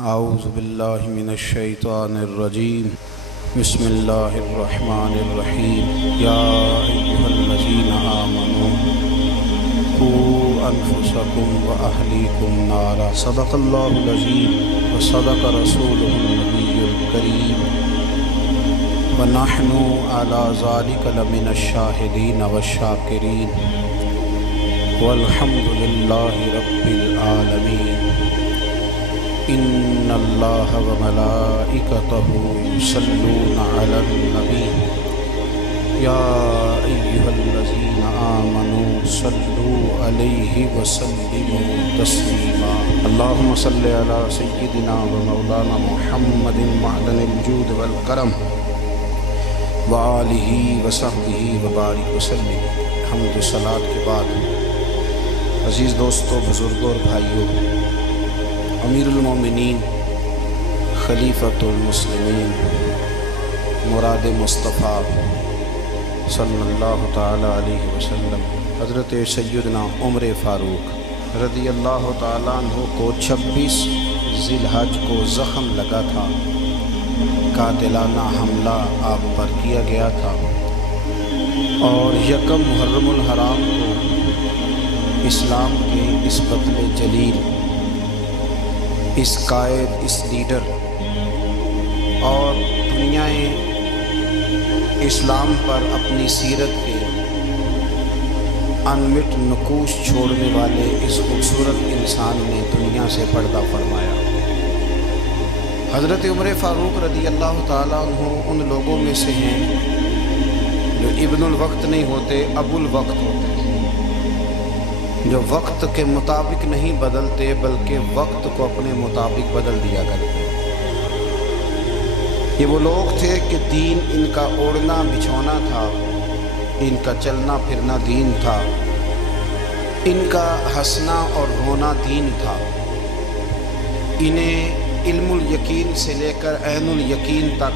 اعوذ باللہ من الشیطان الرجیم بسم اللہ الرحمن الرحیم یا ایہا الذین آمنوا قوا انفسکم واہلیکم نارا صدق اللہ العظیم وصدق رسولہ النبی الکریم ونحن علی ذلک لمن الشاہدین والشاکرین والحمد للہ رب العالمین ان اللہ وملائکتہ یصلون علی النبی یا ایہا الذین آمنوا صلوا علیہ وسلموا تسلیما اللہم صل علی سیدنا ومولانا محمد معدن الجود والکرم وآلہ وصحبہ وبارک وسلم۔ حمد و صلاۃ کے بعد عزیز دوستو، بزرگوں اور بھائیوں، امیر المومنین خلیفۃ المسلمین مراد مصطفیٰ صلی اللہ تعالی علیہ وسلم حضرت سیدنا عمر فاروق رضی اللہ تعالیٰ عنہ کو 26 ذی الحج کو زخم لگا تھا، قاتلانہ حملہ آپ پر کیا گیا تھا، اور یکم محرم الحرام کو اسلام کے اس بطل جلیل، اس قائد، اس لیڈر اور دنیا اسلام پر اپنی سیرت کے انمٹ نقوش چھوڑنے والے اس خوبصورت انسان نے دنیا سے پردہ فرمایا۔ حضرت عمر فاروق رضی اللہ تعالیٰ عنہ ان لوگوں میں سے ہیں جو ابن الوقت نہیں ہوتے، ابو الوقت ہوتے، جو وقت کے مطابق نہیں بدلتے بلکہ وقت کو اپنے مطابق بدل دیا کرتے۔ یہ وہ لوگ تھے کہ دین ان کا اوڑھنا بچھونا تھا، ان کا چلنا پھرنا دین تھا، ان کا ہنسنا اور رونا دین تھا۔ انہیں علم الیقین سے لے کر عین الیقین تک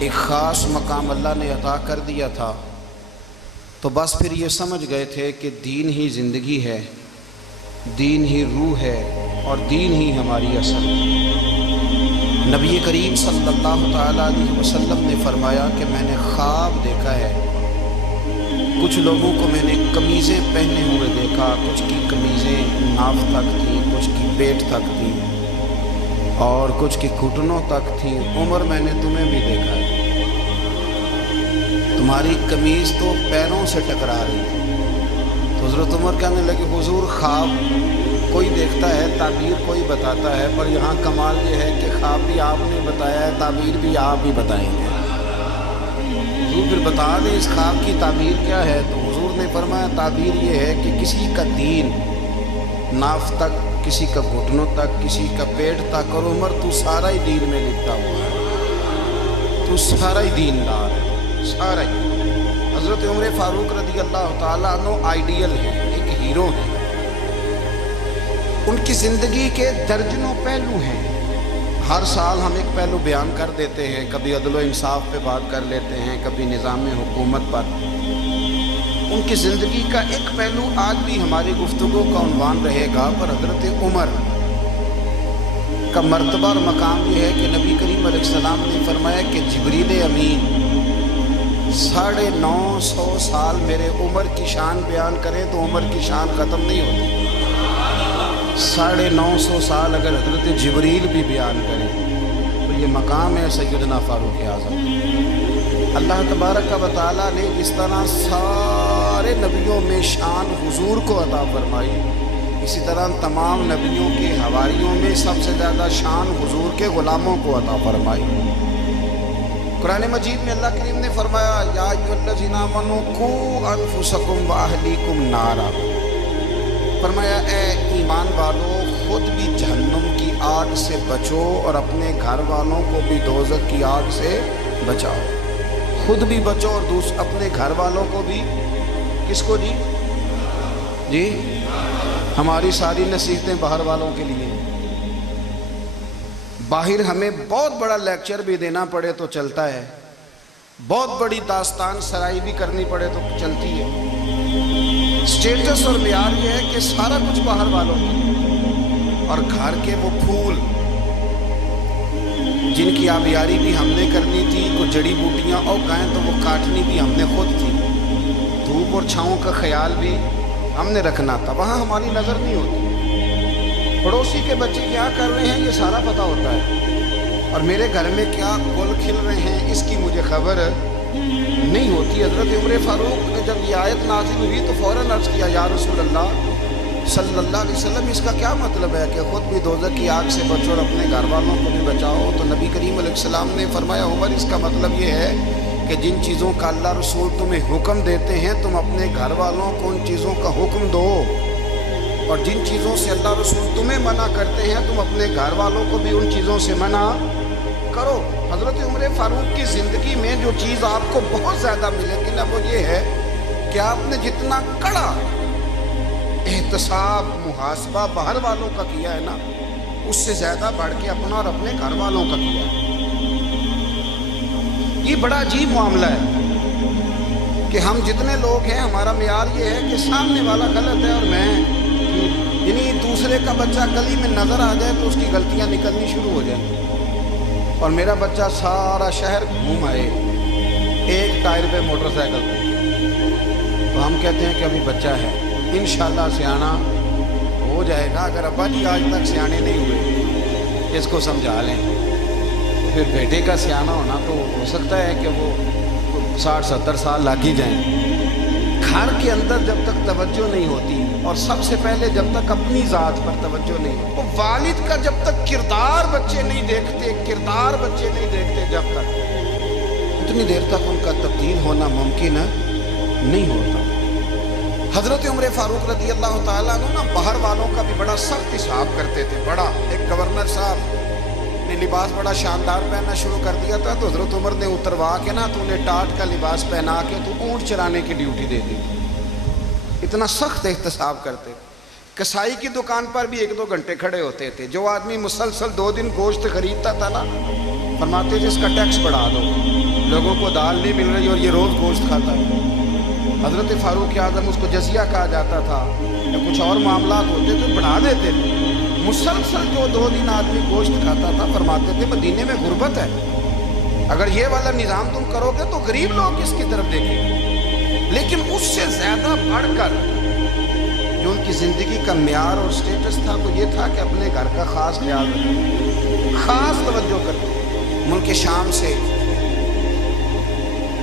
ایک خاص مقام اللہ نے عطا کر دیا تھا، تو بس پھر یہ سمجھ گئے تھے کہ دین ہی زندگی ہے، دین ہی روح ہے، اور دین ہی ہماری اصل ہے۔ نبی کریم صلی اللہ تعالیٰ علیہ وسلم نے فرمایا کہ میں نے خواب دیکھا ہے، کچھ لوگوں کو میں نے قمیضیں پہنے ہوئے دیکھا، کچھ کی قمیضیں ناف تک تھیں، کچھ کی پیٹ تک تھیں، اور کچھ کی گھٹنوں تک تھیں۔ عمر میں نے تمہیں بھی دیکھا ہے، تمہاری قمیض تو پیروں سے ٹکرا رہی تھی۔ تو حضرت عمر کہنے لگے حضور، خواب کوئی دیکھتا ہے، تعبیر کوئی بتاتا ہے، پر یہاں کمال یہ ہے کہ خواب بھی آپ نے بتایا ہے، تعبیر بھی آپ ہی بتائیں گے۔ حضور پھر بتا دیں اس خواب کی تعبیر کیا ہے؟ تو حضور نے فرمایا تعبیر یہ ہے کہ کسی کا دین ناف تک، کسی کا گھٹنوں تک، کسی کا پیٹ تک، اور عمر تو سارا ہی دین میں لپٹا ہوا ہے، تو سارا ہی دیندار ہے، سارا ہی۔ حضرت عمر فاروق رضی اللہ تعالیٰ عنہ آئیڈیل ہیں، ایک ہیرو ہیں۔ ان کی زندگی کے درجنوں پہلو ہیں، ہر سال ہم ایک پہلو بیان کر دیتے ہیں، کبھی عدل و انصاف پہ بات کر لیتے ہیں، کبھی نظام حکومت پر۔ ان کی زندگی کا ایک پہلو آج بھی ہماری گفتگو کا عنوان رہے گا، پر حضرت عمر کا مرتبہ اور مقام یہ ہے کہ نبی کریم علیہ السلام نے فرمایا کہ جبریل امین 950 سال میرے عمر کی شان بیان کریں تو عمر کی شان ختم نہیں ہوتی۔ 950 سال اگر حضرت جبریل بھی بیان کریں تو یہ مقام ہے سیدنا فاروق اعظم۔ اللہ تبارک و تعالیٰ نے جس طرح سارے نبیوں میں شان حضور کو عطا فرمائی، اسی طرح تمام نبیوں کے حواریوں میں سب سے زیادہ شان حضور کے غلاموں کو عطا فرمائی۔ قرآن مجید میں اللہ کریم نے فرمایا یا ایھا الذین آمنوا قوا انفسکم واہلیکم نارا، فرمایا اے ایمان والو، خود بھی جہنم کی آگ سے بچو اور اپنے گھر والوں کو بھی دوزخ کی آگ سے بچاؤ۔ خود بھی بچو اور اپنے گھر والوں کو بھی، کس کو جی ہماری ساری نصیحتیں باہر والوں کے لیے۔ باہر ہمیں بہت بڑا لیکچر بھی دینا پڑے تو چلتا ہے، بہت بڑی داستان سرائی بھی کرنی پڑے تو چلتی ہے، स्टेटस और म्यार ये है कि सारा कुछ बाहर वालों की, और घर के वो फूल जिनकी आबियारी भी हमने करनी थी, कुछ जड़ी बूटियां और गायें तो वो काटनी भी हमने खुद थी, धूप और छाँव का ख्याल भी हमने रखना था, वहाँ हमारी नज़र नहीं होती। पड़ोसी के बच्चे क्या कर रहे हैं ये सारा पता होता है, और मेरे घर में क्या गुल खिल रहे हैं इसकी मुझे खबर नहीं होती। हज़रत उमर फ़ारूक ने जब ये आयत नाज़िल हुई तो फ़ौरन अर्ज़ किया, या रसूल अल्लाह सल्लल्लाहु अलैहि वसल्लम, इसका क्या मतलब है कि ख़ुद भी दोज़ख की आग से बचो और अपने घर वालों को भी बचाओ। तो नबी करीम अलैहिस्सलाम ने फरमाया, उमर इसका मतलब ये है कि जिन चीज़ों का अल्लाह रसूल तुम्हें हुक्म देते हैं तुम अपने घर वालों को उन चीज़ों का हुक्म दो, और जिन चीज़ों से अल्लाह रसूल तुम्हें मना करते हैं तुम अपने घर वालों को भी उन चीज़ों से मना करो। हज़रत उमर फ़ारूक की ज़िंदगी में जो चीज़ आपको बहुत ज़्यादा मिलेगी ना वो ये है कि आपने जितना कड़ा एहतसाब मुहासबा बाहर वालों का किया है ना, उससे ज़्यादा बढ़ के अपना और अपने घर वालों का किया है। ये बड़ा अजीब मामला है कि हम जितने लोग हैं हमारा म्यार ये है कि सामने वाला गलत है और मैं, यानी दूसरे का बच्चा गली में नज़र आ जाए तो उसकी गलतियाँ निकलनी शुरू हो जाएंगी, और मेरा बच्चा सारा शहर घूम आए एक टायर पे मोटरसाइकिल पे, तो हम कहते हैं कि अभी बच्चा है, इंशाल्लाह सियाना हो जाएगा। अगर अब्बा जी आज तक सियाने नहीं हुए इसको समझा लें, फिर बेटे का सियाना होना तो हो सकता है कि वो 60-70 साल लग ही जाएं। घर के अंदर जब तक तवज्जो नहीं होती, और सबसे पहले जब तक अपनी ज़ात पर तवज्जो नहीं होती, तो वालिद का जब तक किरदार बच्चे नहीं देखते, जब तक उतनी देर तक उनका तब्दील होना मुमकिन नहीं होता। हज़रत उमर फ़ारूक रज़ी अल्लाह ताला अन्हु ना बाहर वालों का भी बड़ा सख्त हिसाब करते थे। बड़ा एक गवर्नर साहब ने लिबास बड़ा शानदार पहनना शुरू कर दिया था, तो हज़रत उमर ने उतरवा के ना, तूने टाट का लिबास पहना के तू ऊँट चराने की ड्यूटी दे दी। इतना सख्त एहतसाब करते। कसाई की दुकान पर भी 1-2 घंटे खड़े होते थे। जो आदमी मुसलसल 2 दिन गोश्त खरीदता था ना, फरमाते थे इसका टैक्स बढ़ा दो, लोगों को दाल नहीं मिल रही और ये रोज़ गोश्त खाता है। हज़रत फ़ारूक आज़म, उसको जजिया कहा जाता था, या कुछ और मामला होते तो बढ़ा देते थे। मुसलसल जो 2 दिन आदमी गोश्त खाता था, फरमाते थे मदीने में गुर्बत है, अगर ये वाला निज़ाम तुम करोगे तो गरीब लोग किसकी तरफ देखेंगे। लेकिन उससे ज़्यादा बढ़कर जो उनकी ज़िंदगी का म्यार और स्टेटस था वो ये था कि अपने घर का ख़ास ख्याल रखें, ख़ास तवज्जो करते। मुल्क शाम से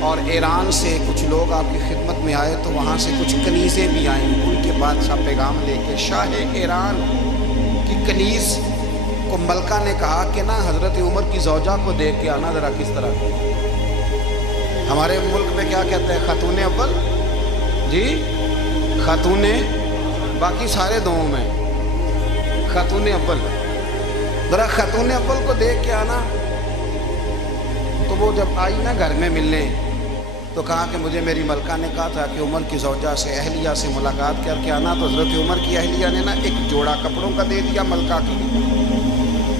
और ईरान से कुछ लोग आपकी खिदमत में आए, तो वहाँ से कुछ कनीज़ें भी आईं, उनके बादशाह पैगाम लेके। शाह ईरान की कनीज़ को मलका ने कहा कि ना हज़रत उमर की ज़ौजा को देख के आना ज़रा किस तरह की। हमारे मुल्क में क्या कहते हैं, खातून अव्वल जी, खातून, बाकी सारे दो में खातून अव्वल, ज़रा खातून अव्वल को देख के आना। तो वो जब आई ना घर में मिलने, तो कहा कि मुझे मेरी मलका ने कहा था कि उमर की ज़ौजा से, अहलिया से मुलाकात करके आना। तो हज़रत उमर की अहलिया ने ना एक जोड़ा कपड़ों का दे दिया मलका के लिए,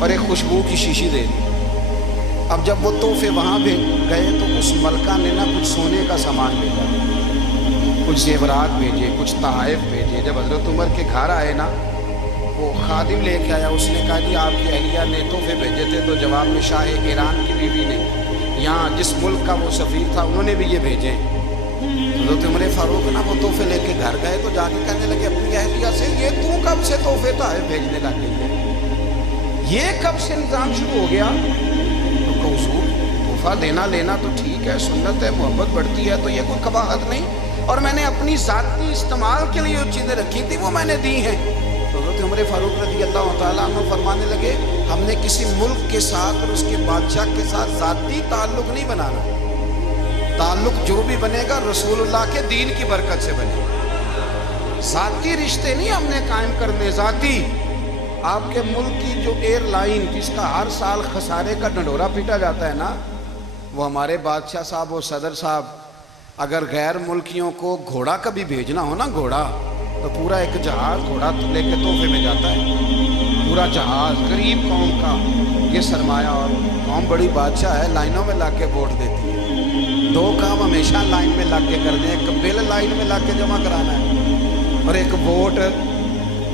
और एक खुशबू की शीशी दे दी। अब जब वो तोहफे वहाँ पे गए तो उस मलका ने ना कुछ सोने का सामान भेजा, कुछ जेवरात भेजे, कुछ तहाइफ भेजे। जब हज़रत उमर के घर आए ना, वो खादिम लेके आया, उसने कहा जी आपकी अहलिया ने तोहफे भेजे थे। तो जवाब में शाह ईरान की बीवी ने, यहाँ जिस मुल्क का वो सफ़ीर था, उन्होंने भी ये भेजे। हज़रत उमर फ़ारूक ना वो तोहफे लेके घर गए, तो जाके कहने लगे अपनी अहलिया से, ये तू कब से तोहफे तहाइफ भेजने लग गई है, ये कब से निज़ाम शुरू हो गया। तो उसूल तोहफा देना लेना तो ठीक है, सुन्नत है, मोहब्बत बढ़ती है, तो ये कोई कबाहत नहीं, और मैंने अपनी ज़ाती इस्तेमाल के लिए जो चीज़ें रखी थी वो मैंने दी हैं। तो हज़रत उमर फ़ारूक रज़ी अल्लाह ताला अन्हु फरमाने लगे, हमने किसी मुल्क के साथ और उसके बादशाह के साथ ज़ाती ताल्लुक़ नहीं बनाना, ताल्लुक़ जो भी बनेगा रसूलुल्लाह के दीन की बरकत से बनेगा। ज़ाती रिश्ते नहीं हमने कायम करने। ज़ाती आपके मुल्क की जो एयरलाइन जिसका हर साल खसारे का ढंढोरा पीटा जाता है ना, वो हमारे बादशाह साहब और सदर साहब अगर गैर मुल्कियों को घोड़ा कभी भेजना हो ना, घोड़ा, तो पूरा एक जहाज़ घोड़ा लेके तोहफे में जाता है, पूरा जहाज़। गरीब कौम का ये सरमाया, और कौम बड़ी बादशाह है, लाइनों में ला के वोट देती है। 2 काम हमेशा लाइन में ला के कर दें, एक बिल लाइन में ला के जमा कराना है, اور ایک ووٹ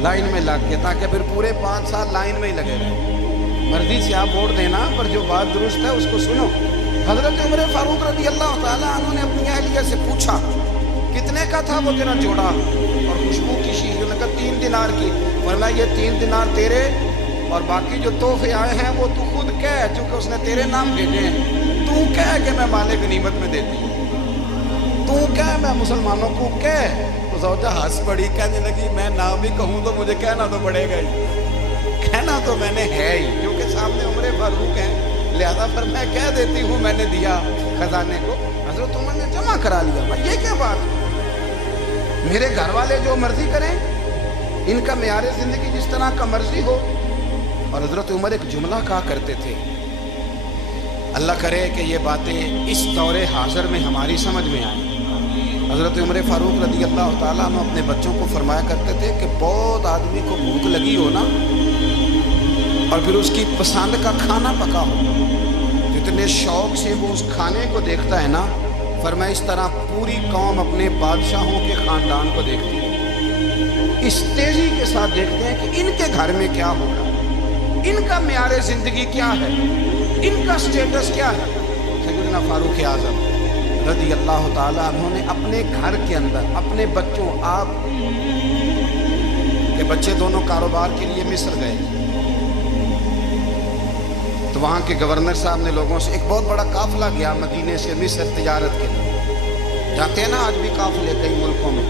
لائن میں لگ کے، تاکہ پھر پورے 5 سال لائن میں ہی لگے رہے۔ مرضی سے آپ ووٹ دینا، پر جو بات درست ہے اس کو سنو۔ حضرت عمر فاروق رضی اللہ تعالیٰ عنہ نے اپنی اہلیہ سے پوچھا کتنے کا تھا وہ تیرا جوڑا اور خوشبو کی شیشی؟ انہوں نے کہا 3 دینار کی۔ فرمایا یہ 3 دینار تیرے اور باقی جو تحفے آئے ہیں وہ تو خود کہہ، چونکہ اس نے تیرے نام بھیجے ہیں، تو کہہ کہ میں مال غنیمت میں دیتی ہوں، تو کہہ میں مسلمانوں کو کہہ۔ تو زوجہ ہنس پڑی، کہنے لگی میں نام بھی کہوں تو مجھے کہنا تو پڑے گا ہی، کہنا تو میں نے ہے ہی، کیونکہ سامنے عمر فاروق ہیں، لہذا پر میں کہہ دیتی ہوں میں نے دیا خزانے کو۔ حضرت عمر نے جمع کرا لیا۔ بھائی یہ کیا بات ہے؟ میرے گھر والے جو مرضی کریں، ان کا معیار زندگی جس طرح کا مرضی ہو۔ اور حضرت عمر ایک جملہ کہا کرتے تھے، اللہ کرے کہ یہ باتیں اس دور حاضر میں ہماری سمجھ میں آئیں۔ حضرت عمر فاروق رضی اللہ تعالیٰ عنہ اپنے بچوں کو فرمایا کرتے تھے کہ بہت آدمی کو بھوک لگی ہو نا، اور پھر اس کی پسند کا کھانا پکا ہو، جتنے شوق سے وہ اس کھانے کو دیکھتا ہے نا، فرمایا اس طرح پوری قوم اپنے بادشاہوں کے خاندان کو دیکھتی ہے، اس تیزی کے ساتھ دیکھتے ہیں کہ ان کے گھر میں کیا ہوگا، ان کا معیار زندگی کیا ہے، ان کا سٹیٹس کیا ہے۔ سیدنا فاروق اعظم رضی اللہ تعالیٰ عنہ نے اپنے گھر کے اندر اپنے بچوں، آپ کے بچے دونوں کاروبار کے لیے مصر گئے، تو وہاں کے گورنر صاحب نے لوگوں سے، ایک بہت بڑا قافلہ گیا مدینے سے مصر تجارت کے لیے، جاتے ہیں نا آج بھی قافلے کئی ملکوں میں،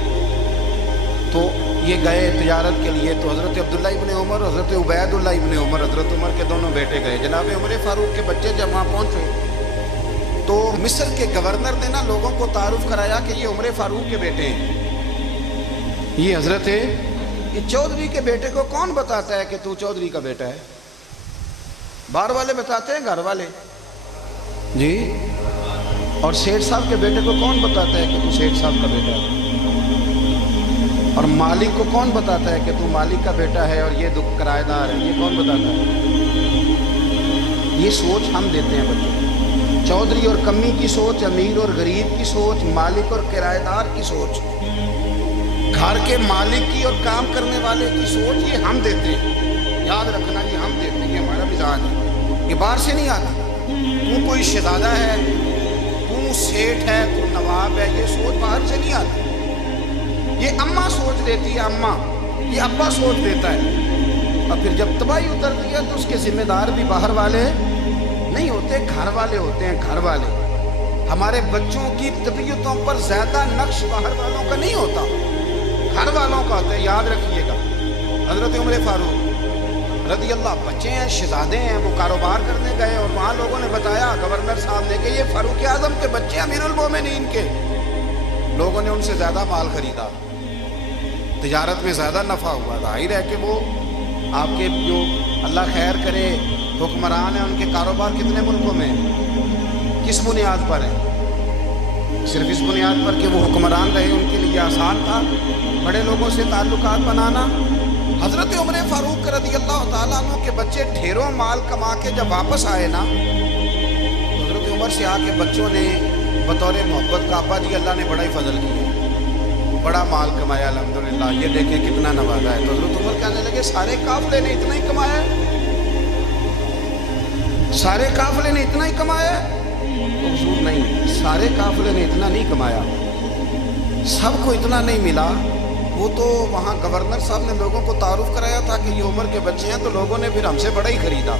تو یہ گئے تجارت کے لیے۔ تو حضرت عبداللہ ابن عمر اور حضرت عبید اللہ ابن عمر، حضرت عمر کے دونوں بیٹے گئے۔ جناب عمر فاروق کے بچے جب وہاں پہنچے تو مصر کے گورنر نے نا لوگوں کو تعارف کرایا کہ یہ عمر فاروق کے بیٹے ہیں، یہ حضرت یہ چودھری کے بیٹے کو کون بتاتا ہے کہ تو چودھری کا بیٹا ہے؟ باہر والے بتاتے ہیں، گھر والے جی، اور سیٹھ صاحب کے بیٹے کو کون بتاتا ہے کہ تو سیٹھ صاحب کا بیٹا ہے؟ اور مالک کو کون بتاتا ہے کہ تو مالک کا بیٹا ہے اور یہ کرایہ دار ہے؟ یہ کون بتاتا ہے؟ یہ سوچ ہم دیتے ہیں بچوں کو، چودھری اور کمی کی سوچ، امیر اور غریب کی سوچ، مالک اور کرایہ دار کی سوچ، گھر کے مالک کی اور کام کرنے والے کی سوچ، یہ ہم دیتے ہیں۔ یاد رکھنا یہ ہم دیتے ہیں، یہ ہمارا مزاج ہے، یہ باہر سے نہیں آتا۔ تو کوئی شہزادہ ہے، تو سیٹھ ہے، تو نواب ہے، یہ سوچ باہر سے نہیں آتی، یہ اماں سوچ دیتی ہے، اماں، یہ ابا سوچ دیتا ہے۔ اور پھر جب تباہی اترتی ہے تو اس کے ذمہ دار بھی باہر والے نہیں ہوتے، گھر والے ہوتے ہیں، گھر والے۔ ہمارے بچوں کی طبیعتوں پر زیادہ نقش باہر والوں کا نہیں ہوتا، گھر والوں کا ہوتا ہے، یاد رکھیے گا۔ حضرت عمر فاروق رضی اللہ، بچے ہیں، شہزادے ہیں، وہ کاروبار کرنے گئے اور وہاں لوگوں نے بتایا گورنر صاحب نے کہ یہ فاروق اعظم کے بچے امیر المومنین کے۔ لوگوں نے ان سے زیادہ مال خریدا، تجارت میں زیادہ نفع ہوا۔ ظاہر ہے کہ وہ آپ کے جو اللہ خیر کرے حکمران ہیں، ان کے کاروبار کتنے ملکوں میں ہیں، کس بنیاد پر ہیں؟ صرف اس بنیاد پر کہ وہ حکمران رہے، ان کے لیے آسان تھا بڑے لوگوں سے تعلقات بنانا۔ حضرت عمر فاروق رضی اللہ تعالیٰ عنہ کے بچے ڈھیروں مال کما کے جب واپس آئے نا، تو حضرت عمر سے آ کے بچوں نے بطور محبت کا، ابا جی اللہ نے بڑا ہی فضل کیا، بڑا مال کمایا الحمدللہ، یہ دیکھیں کتنا نوازا ہے۔ تو حضرت عمر کہنے لگے سارے قافلے نے اتنا ہی کمایا ہے، سارے قافلے نے اتنا ہی کمایا ہے؟ تو حضور نہیں، سارے قافلے نے اتنا نہیں کمایا، سب کو اتنا نہیں ملا۔ وہ تو وہاں گورنر صاحب نے لوگوں کو تعارف کرایا تھا کہ یہ عمر کے بچے ہیں، تو لوگوں نے پھر ہم سے بڑا ہی خریدا۔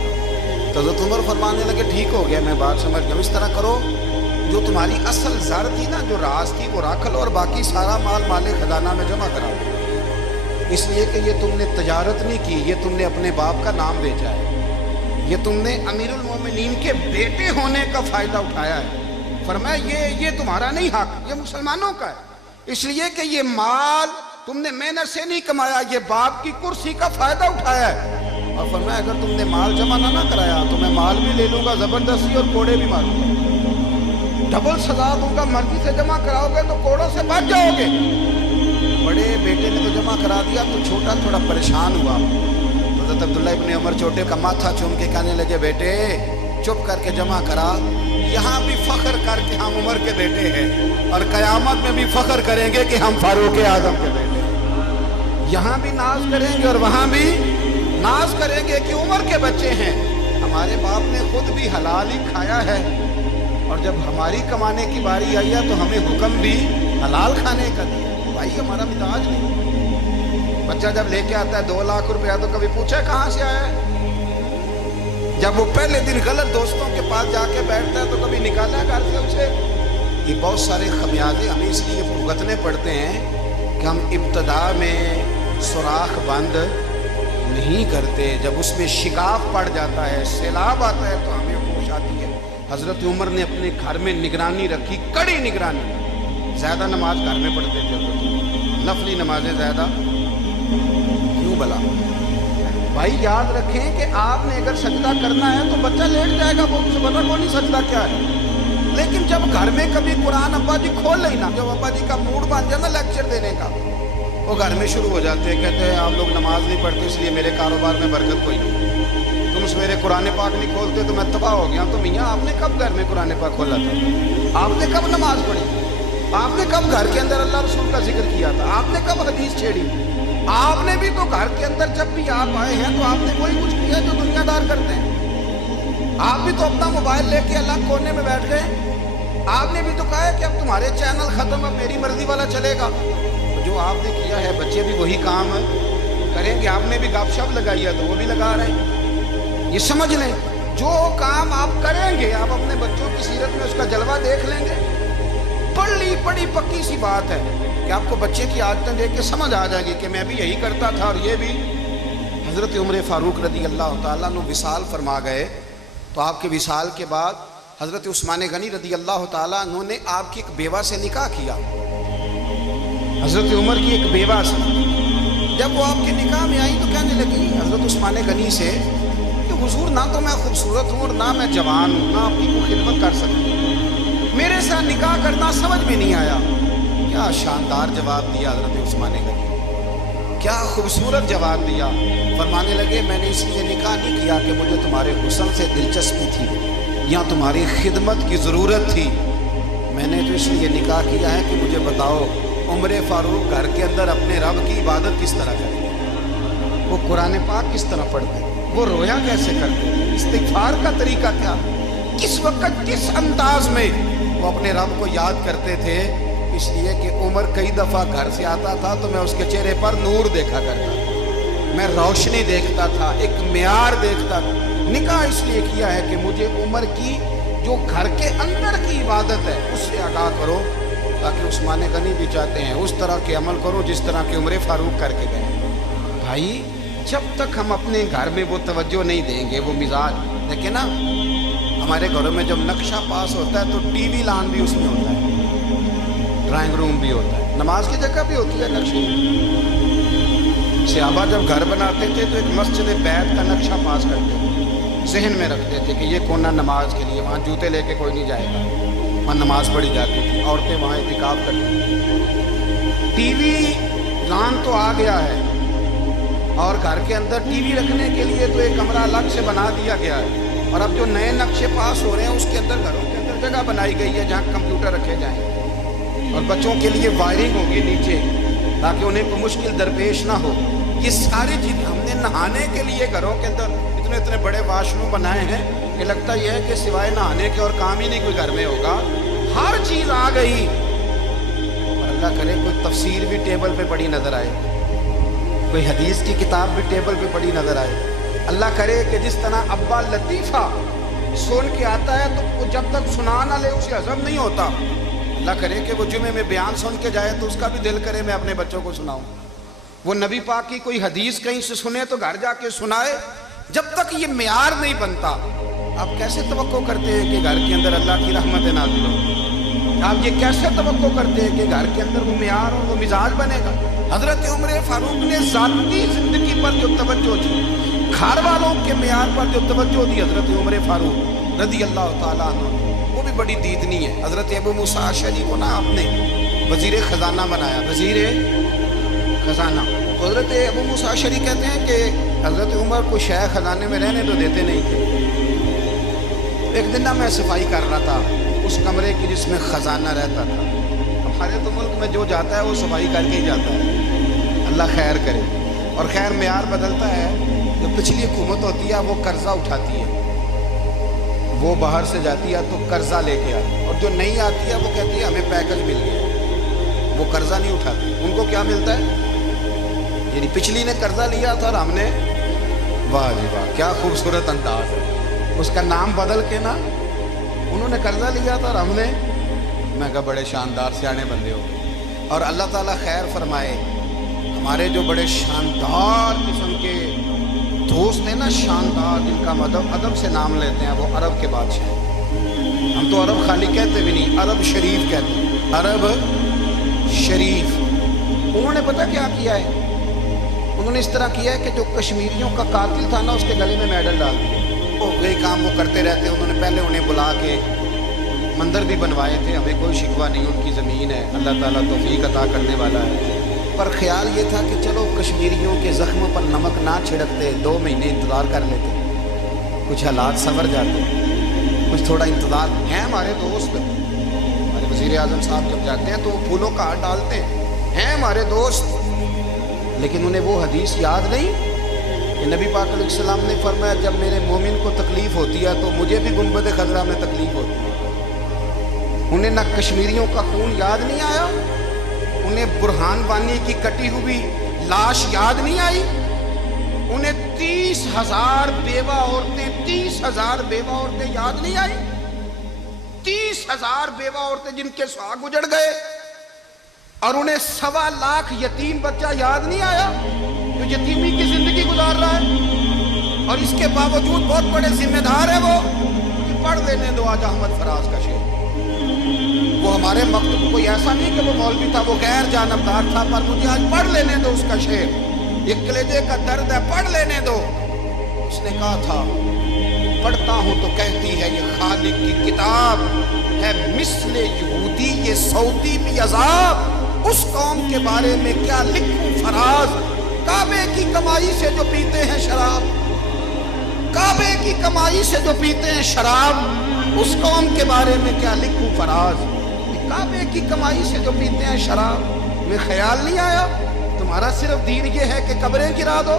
تو حضرت عمر فرمانے لگے ٹھیک ہو گیا، میں بات سمجھ گیا، اس طرح کرو جو تمہاری اصل زر تھی نا، جو راز تھی، وہ رکھ لو اور باقی سارا مال مال خزانہ میں جمع کرا دو، اس لیے کہ یہ تم نے تجارت نہیں کی، یہ تم نے اپنے باپ کا نام بیچا ہے، یہ تم نے امیر المومنین کے بیٹے ہونے کا فائدہ اٹھایا ہے۔ فرمایا یہ تمہارا نہیں حق، یہ مسلمانوں کا ہے، اس لیے کہ یہ مال تم نے محنت سے نہیں کمایا، یہ باپ کی کرسی کا فائدہ اٹھایا ہے۔ اور فرمایا اگر تم نے مال جمع نہ کرایا تو میں مال بھی لے لوں گا زبردستی اور کوڑے بھی ماروں گا، ڈبل سزا دوں گا، مرضی سے جمع کراؤ گے تو کوڑوں سے بچ جاؤ گے۔ بڑے بیٹے نے تو جمع کرا دیا، تو چھوٹا تھوڑا پریشان ہوا۔ حضرت عبداللہ ابن عمر چھوٹے کا ماتھا چوم کے کہنے لگے بیٹے چپ کر کے جمع کرا، یہاں بھی فخر کر کے ہم عمر کے بیٹے ہیں، اور قیامت میں بھی فخر کریں گے کہ ہم فاروق اعظم کے بیٹے ہیں۔ यहाँ भी नाज करेंगे और वहाँ भी नाज करेंगे कि उम्र के बच्चे हैं। हमारे बाप ने खुद भी हलाल ही खाया है और जब हमारी कमाने की बारी आई है तो हमें हुक्म भी हलाल खाने का दिया। भाई हमारा मिजाज नहीं। बच्चा जब लेके आता है 2 लाख रुपया तो कभी पूछा कहाँ से आया है? जब वो पहले दिन गलत दोस्तों के पास जाके बैठता है तो कभी निकाला है घर से उसे? ये बहुत सारे खमियाजे हमें इसलिए भुगतने पड़ते हैं कि हम इब्तदा में सुराख बंद नहीं करते। जब उसमें शिकाफ पड़ जाता है, सैलाब आता है तो हमें होश आती है। हजरत उमर ने अपने घर में निगरानी रखी, कड़ी निगरानी। ज्यादा नमाज घर में पढ़ते थे, नफली नमाजें ज्यादा क्यों भला? भाई याद रखें कि आपने अगर सजदा करना है तो बच्चा लेट जाएगा, वो उसे पता को नहीं सजदा क्या है। लेकिन जब घर में कभी कुरान अब्बा जी खोल लेना, जब अब्बा जी का मूड बन जाए ना लेक्चर देने का, वो घर में शुरू हो जाते हैं, कहते हैं आप लोग नमाज नहीं पढ़ते इसलिए मेरे कारोबार में बरकत कोई नहीं। तुम सवेरे कुरान पाक नहीं खोलते तो मैं तबाह हो गया। तो मियाँ आपने कब घर में कुरान पाक खोला था? आपने कब नमाज पढ़ी? आपने कब घर के अंदर अल्लाह रसूल का जिक्र किया था? आपने कब हदीस छेड़ी? आपने भी तो घर के अंदर जब भी आप आए हैं तो आपने वही कुछ किया जो दुनियादार करते हैं। आप भी तो अपना मोबाइल लेके अलग कोने में बैठ गए। आपने भी तो कहा है कि अब तुम्हारे चैनल खत्म, अब मेरी मर्जी वाला चलेगा। तो जो आपने किया है बच्चे भी वही काम करेंगे। आपने भी गपशप लगाई है तो वो भी लगा रहे हैं। ये समझ लें, जो काम आप करेंगे आप अपने बच्चों की सीरत में उसका जलवा देख लेंगे। बड़ी पक्की सी बात है कि आपको बच्चे की आदतें देख के समझ आ जाएगी कि मैं भी यही करता था और ये भी। हजरत उमर फारूक रदी अल्लाह ताला अन्हु विसाल फरमा गए तो आपके विसाल के बाद हजरत उस्मान गनी रदी अल्लाह ताला अन्हु ने आपकी एक बेवा से निकाह किया। हजरत उमर की एक बेवा से जब वो आपके निकाह में आई तो कहने लगी हजरत उस्मान गनी से कि हुजूर ना तो मैं खूबसूरत हूँ और ना मैं जवान हूँ, ना आपकी को खिदमत कर सकती, मेरे साथ निकाह करना समझ में नहीं आया। क्या शानदार जवाब दिया हजरत उस्मान गनी, क्या खूबसूरत जवाब दिया। फरमाने लगे मैंने इसलिए निकाह नहीं किया कि मुझे तुम्हारे हुस्न से दिलचस्पी थी या तुम्हारी खिदमत की ज़रूरत थी। मैंने तो इसलिए निकाह किया है कि मुझे बताओ उमर फारूक घर के अंदर अपने रब की इबादत किस तरह करेंगे, वो कुरान पाक किस तरह पढ़ते, वो रोया कैसे करते, इस्तिग़फ़ार का तरीका क्या, किस वक्त किस अंदाज में वो अपने रब को याद करते थे। इसलिए कि उमर कई दफ़ा घर से आता था तो मैं उसके चेहरे पर नूर देखा करता था, मैं रोशनी देखता था, एक म्यार देखता था। निकाह इसलिए किया है कि मुझे उमर की जो घर के अंदर की इबादत है उससे आगाह करो, ताकि उस्मान गनी भी चाहते हैं उस तरह के अमल करो जिस तरह के उमर फारूक करके गए। भाई जब तक हम अपने घर में वो तवज्जो नहीं देंगे, वो मिजाज देखे ना, हमारे घरों में जब नक्शा पास होता है तो टीवी लान भी उसमें होता है, ड्राइंग रूम भी होता है, नमाज की जगह भी होती है नक्शे में। सहाबा जब घर बनाते थे तो एक मस्जिद बैत का नक्शा पास करते थे, जहन में रखते थे कि ये कोना नमाज के लिए, वहाँ जूते लेके कोई नहीं जाएगा, वहाँ नमाज पढ़ी जाती थी, औरतें वहाँ इतिकाफ करती थी। टीवी लान तो आ गया है और घर के अंदर टीवी रखने के लिए तो एक कमरा अलग से बना दिया गया है। और अब जो नए नक्शे पास हो रहे हैं उसके अंदर घरों के अंदर जगह बनाई गई है जहाँ कंप्यूटर रखे जाएं और बच्चों के लिए वायरिंग होगी नीचे ताकि उन्हें कोई मुश्किल दरपेश ना हो। ये सारी चीज़ हमने नहाने के लिए घरों के अंदर इतने इतने बड़े वाशरूम बनाए हैं कि लगता यह है कि सिवाय नहाने के और काम ही नहीं कोई घर में होगा। हर चीज़ आ गई। और अल्लाह करे कोई तफसीर भी टेबल पे पड़ी नज़र आए, कोई हदीस की किताब भी टेबल पे पड़ी नज़र आए। अल्लाह करे कि जिस तरह अब्बा लतीफ़ा सुन के आता है तो जब तक सुना ना ले उसे हज़म नहीं होता। अल्लाह करे कि वो जुमे में बयान सुन के जाए तो उसका भी दिल करे मैं अपने बच्चों को सुनाऊं। वो नबी पाक की कोई हदीस कहीं से सुने तो घर जाके सुनाए। जब तक ये म्यार नहीं बनता आप कैसे तवक्को करते हैं कि घर के अंदर अल्लाह की रहमत नाज़िल हो? आप ये कैसे तवक्को करते हैं कि घर के अंदर वो म्यार और वो मिजाज बनेगा? हजरत उमर फारूक ने ज़ाती ज़िंदगी पर जो तवज्जो दी, घर वालों के म्यार पर जो तवज्जो दी हजरत उमर फारूक रदी अल्लाह ताला अन्हु, वो भी बड़ी दीदनी है। हजरत अबू मूसा अशअरी को ना आपने वज़ीर ख़जाना बनाया, वज़ीर ख़जाना। तो हजरत अबू मूसा अशअरी कहते हैं कि हजरत उमर को शय ख़जाने में रहने तो देते नहीं थे। एक दिन ना मैं सफाई कर रहा था उस कमरे की जिसमें ख़जाना रहता था। हमारे तो मुल्क में जो जाता है वो सफाई करके ही जाता है। اللہ خیر کرے. اور خیر معیار بدلتا ہے. جو پچھلی حکومت ہوتی ہے وہ قرضہ اٹھاتی ہے, وہ باہر سے جاتی ہے تو قرضہ لے کے آتی ہے, اور جو نہیں آتی ہے وہ کہتی ہے ہمیں پیکج مل گیا. وہ قرضہ نہیں اٹھاتی. ان کو کیا ملتا ہے؟ یعنی پچھلی نے قرضہ لیا تھا اور ہم نے, واہ جی واہ کیا خوبصورت انداز ہے. اس کا نام بدل کے نا, انہوں نے قرضہ لیا تھا اور ہم نے, میں کہا بڑے شاندار سیانے بندے ہو. اور اللہ تعالیٰ خیر فرمائے. ہمارے جو بڑے شاندار قسم کے دوست ہیں نا, شاندار, جن کا ادب سے نام لیتے ہیں, وہ عرب کے بادشاہ ہیں. ہم تو عرب خالی کہتے بھی نہیں, عرب شریف کہتے ہیں. عرب شریف. انہوں نے پتہ کیا کیا ہے؟ انہوں نے اس طرح کیا ہے کہ جو کشمیریوں کا قاتل تھا نا, اس کے گلے میں میڈل ڈال دیا. وہی کام وہ کرتے رہتے. انہوں نے پہلے انہیں بلا کے مندر بھی بنوائے تھے. ہمیں کوئی شکوہ نہیں, ان کی زمین ہے, اللہ تعالیٰ توفیق عطا کرنے والا ہے. پر خیال یہ تھا کہ چلو کشمیریوں کے زخموں پر نمک نہ چھڑکتے, 2 مہینے انتظار کر لیتے, کچھ حالات سنور جاتے, کچھ تھوڑا انتظار. ہیں ہمارے دوست, ہمارے وزیر اعظم صاحب جب جاتے ہیں تو وہ پھولوں کا ہار ڈالتے ہیں ہمارے دوست. لیکن انہیں وہ حدیث یاد نہیں کہ نبی پاک علیہ السلام نے فرمایا جب میرے مومن کو تکلیف ہوتی ہے تو مجھے بھی گنبد خضرا میں تکلیف ہوتی ہے. انہیں نہ کشمیریوں کا خون یاد نہیں آیا, انہیں برہان وانی کی کٹی ہوئی لاش یاد نہیں آئی, انہیں 30,000 بیوہ عورتیں 30,000 بیوہ عورتیں یاد نہیں آئی, 30,000 بیوہ عورتیں جن کے سہاگ اجڑ گئے, اور انہیں 1.25 لاکھ یتیم بچہ یاد نہیں آیا جو یتیمی کی زندگی گزار رہا ہے. اور اس کے باوجود بہت بڑے ذمہ دار ہیں وہ. پڑھ لینے دو آج احمد فراز کا شعر. وہ ہمارے مکتب کوئی ایسا نہیں کہ وہ مولوی تھا, وہ غیر جانبدار تھا, پر مجھے آج پڑھ لینے دو اس کا شعر. یہ کلیجے کا درد ہے, پڑھ لینے دو. اس نے کہا تھا پڑھتا ہوں تو کہتی ہے یہ خالق کی کتاب ہے, مثل یہودی یہ سعودی بھی عذاب. اس قوم کے بارے میں کیا لکھوں فراز, کعبے کی کمائی سے جو پیتے ہیں شراب, کعبے کی کمائی سے جو پیتے ہیں شراب, اس قوم کے بارے میں کیا لکھوں فراز. کعبے کی کمائی سے جو پیتے ہیں شراب. میں خیال نہیں آیا تمہارا صرف دین یہ ہے کہ قبریں گرا دو,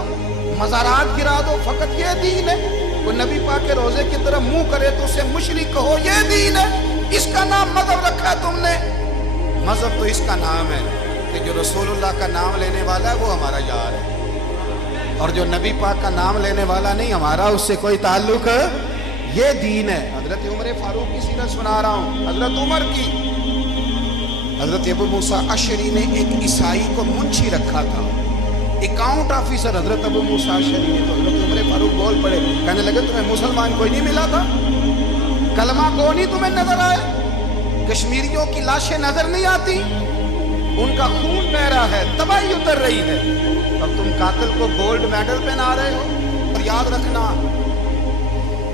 مزارات گرا دو, فقط یہ دین ہے؟ کوئی نبی پاک کے روزے کی طرف منہ کرے تو اسے مشرک کہو, یہ دین ہے؟ اس کا نام مذہب رکھا تم نے. مذہب تو اس کا نام ہے کہ جو رسول اللہ کا نام لینے والا ہے وہ ہمارا یار ہے, اور جو نبی پاک کا نام لینے والا نہیں, ہمارا اس سے کوئی تعلق, یہ دین ہے. حضرت عمر فاروق کی سیرت سنا رہا ہوں, حضرت عمر کی. حضرت ابو موسیٰ اشعری نے ایک عیسائی کو منشی رکھا تھا, اکاؤنٹ آفیسر حضرت ابو موسیٰ اشعری نے. تو حضرت عمر فاروق بول پڑے, کہنے لگے تمہیں مسلمان کوئی نہیں ملا تھا, کلمہ کو نہیں تمہیں نظر آئے, کشمیریوں کی لاشیں نظر نہیں آتی, ان کا خون بہ رہا ہے, تباہی اتر رہی ہے, اور تم قاتل کو گولڈ میڈل پہنا رہے ہو. اور یاد رکھنا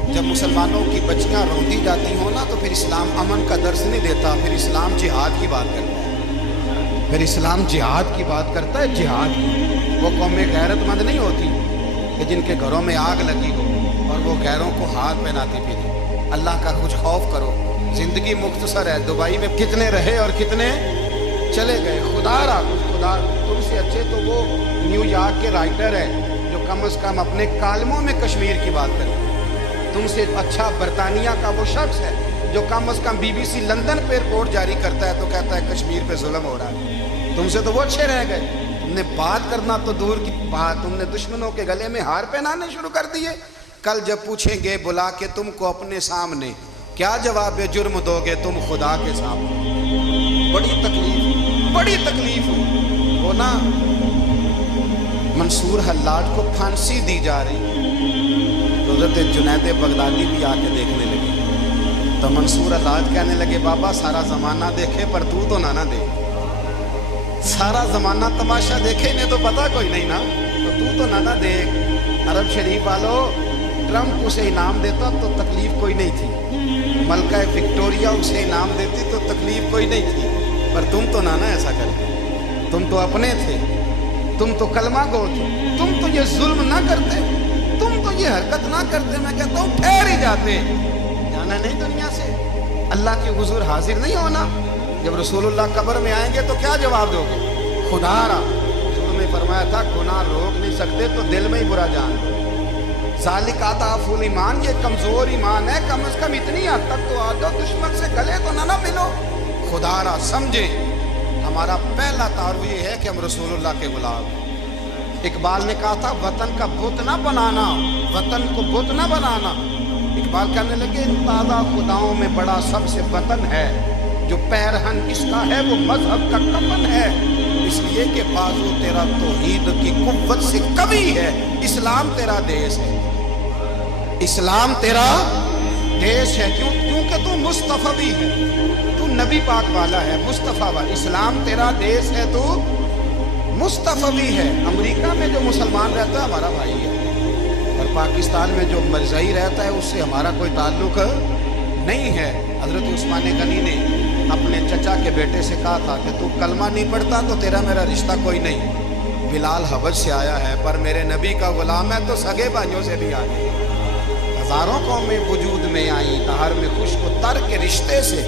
جب مسلمانوں کی بچیاں روندی جاتی ہوں نا تو پھر اسلام امن کا درس نہیں دیتا, پھر اسلام جہاد کی بات کرتا ہے, پھر اسلام جہاد کی بات کرتا ہے. جہاد کی وہ قوم غیرت مند نہیں ہوتی کہ جن کے گھروں میں آگ لگی ہو اور وہ غیروں کو ہاتھ پہناتی پھرے. اللہ کا کچھ خوف کرو, زندگی مختصر ہے. دبئی میں کتنے رہے اور کتنے چلے گئے. خدا را خدا تم سے اچھے تو وہ نیو یارک کے رائٹر ہے جو کم از کم اپنے کالموں میں کشمیر کی بات کرے. تم سے اچھا برطانیہ کا وہ شخص ہے جو کم از کم BBC لندن پہ رپورٹ جاری کرتا ہے تو کہتا ہے کشمیر پہ ظلم ہو رہا ہے. تم سے تو وہ اچھے رہ گئے. تم نے بات کرنا تو دور کی بات, تم نے دشمنوں کے گلے میں ہار پہنانے شروع کر دیے. کل جب پوچھیں گے بلا کے تم کو اپنے سامنے, کیا جواب جرم دو گے تم خدا کے سامنے؟ بڑی تکلیف وہ نا منصور حلاج کو پھانسی دی جا رہی. تو حضرت جنید بغدادی بھی آ کے دیکھنے لگے تو منصور حلاج کہنے لگے بابا سارا زمانہ دیکھے پر تو نہ دیکھ. سارا زمانہ تماشا دیکھے انہیں تو پتا کوئی نہیں نا, تو نہ دیکھ. عرب شریف والو, ٹرمپ اسے انعام دیتا تو تکلیف کوئی نہیں تھی, ملکہ وکٹوریا اسے انعام دیتی تو تکلیف کوئی نہیں تھی, پر تم تو نہ ایسا کرتے. تم تو اپنے تھے, تم تو کلمہ گو تھے, تم تو یہ ظلم نہ کرتے, تم تو یہ حرکت نہ کرتے. میں کہتا ہوں ٹھہر ہی جاتے, جانا نہیں دنیا سے, اللہ کے حضور حاضر نہیں ہونا. جب رسول اللہ قبر میں آئیں گے تو کیا جواب دو گے؟ خدا را حضور نے فرمایا सकते तो दिल में ही बुरा जान लो। ज़ालिका अज़अफ़ुल ईमान, ये कमज़ोर ईमान है, कम से कम इतनी हद तक तो आ जाओ, दुश्मन से गले तो ना मिलो। खुदारा समझे हमारा पहला तारुफ ये है कि हम रसूलुल्लाह के गुलाम हैं। इकबाल ने कहा था वतन का बुत ना बनाना, वतन को बुत ना बनाना। इकबाल कहने लगे ताज़ा खुदाओं में बड़ा सबसे वतन है, जो पैरहन इसका है वो मजहब का कफन है, इसलिए कि बाजू तेरा तौहीद की कुव्वत से कवी है। इस्लाम तेरा देश है, इस्लाम तेरा देश है, क्योंकि तू मुस्तफ़वी है, तू नबी पाक वाला है, मुस्तफ़ा वाला। इस्लाम तेरा देश है, तू मुस्तफ़वी है। अमेरिका में जो मुसलमान रहता है हमारा भाई है, और पाकिस्तान में जो मरज़ई रहता है उससे हमारा कोई ताल्लुक नहीं है। हज़रत उस्मान गनी ने अपने चचा के बेटे से कहा था कि तू कलमा नहीं पढ़ता तो तेरा मेरा रिश्ता कोई नहीं। बिलाल हबश से आया है पर मेरे नबी का गुलाम है तो सगे भाइयों से भी आगे। हज़ारों कौमें वजूद में आई तहर में खुश को तर के रिश्ते से,